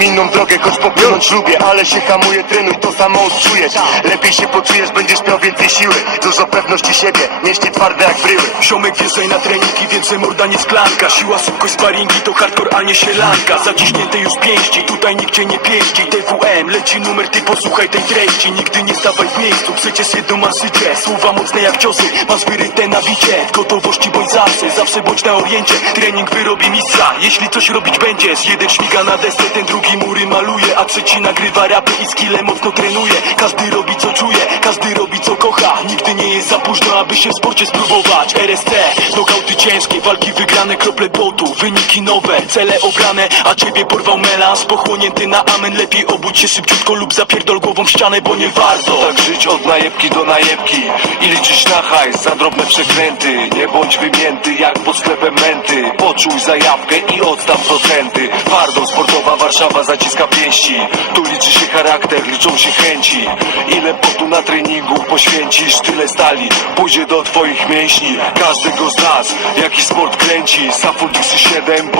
Wybrałem inną drogę, choć popłynąć lubię Ale się hamuje, trenuj, to samo odczujesz. Lepiej się poczujesz, będziesz miał więcej siły. Dużo pewności siebie, nieście twarde jak bryły. Ziomek wjeżdżaj na treningi, więcej morda nie sklanka. Siła, szybkość, sparingi to hardcore, a nie sielanka. Zaciśnięte już pięści, tutaj nikt cię nie pieści. TWM, leci numer, ty posłuchaj tej treści. Nigdy nie stawaj w miejscu, przecież jedno masz życie Słowa mocne jak ciosy, masz wyryte na bicie W gotowości bądź zawsze, zawsze bądź na oriencie. Trening wyrobi mistrza, jeśli coś robić będziesz Jeden śmiga na desce, ten drugi maluje A trzeci nagrywa rapy i skille mocno trenuje. Każdy robi co czuje, każdy robi co kocha. Nigdy nie jest za późno, aby się w sporcie spróbować. RST, nokauty ciężkie, walki wygrane, krople potu Wyniki nowe, cele obrane, a ciebie porwał melanż Pochłonięty na amen, lepiej obudź się szybciutko lub zapierdol głową w ścianę, bo nie warto. Tak żyć od najebki do najebki I liczyć na hajs za drobne przekręty. Nie bądź wymięty jak pod sklepem menty Poczuj zajawkę i odstaw procenty. Twardo sportowa Warszawa zaciska pięści. Tu liczy się charakter, liczą się chęci. Ile potu na treningu poświęcisz Tyle stali. Pójdzie do twoich mięśni Każdego z nas jakiś sport kręci Saful 7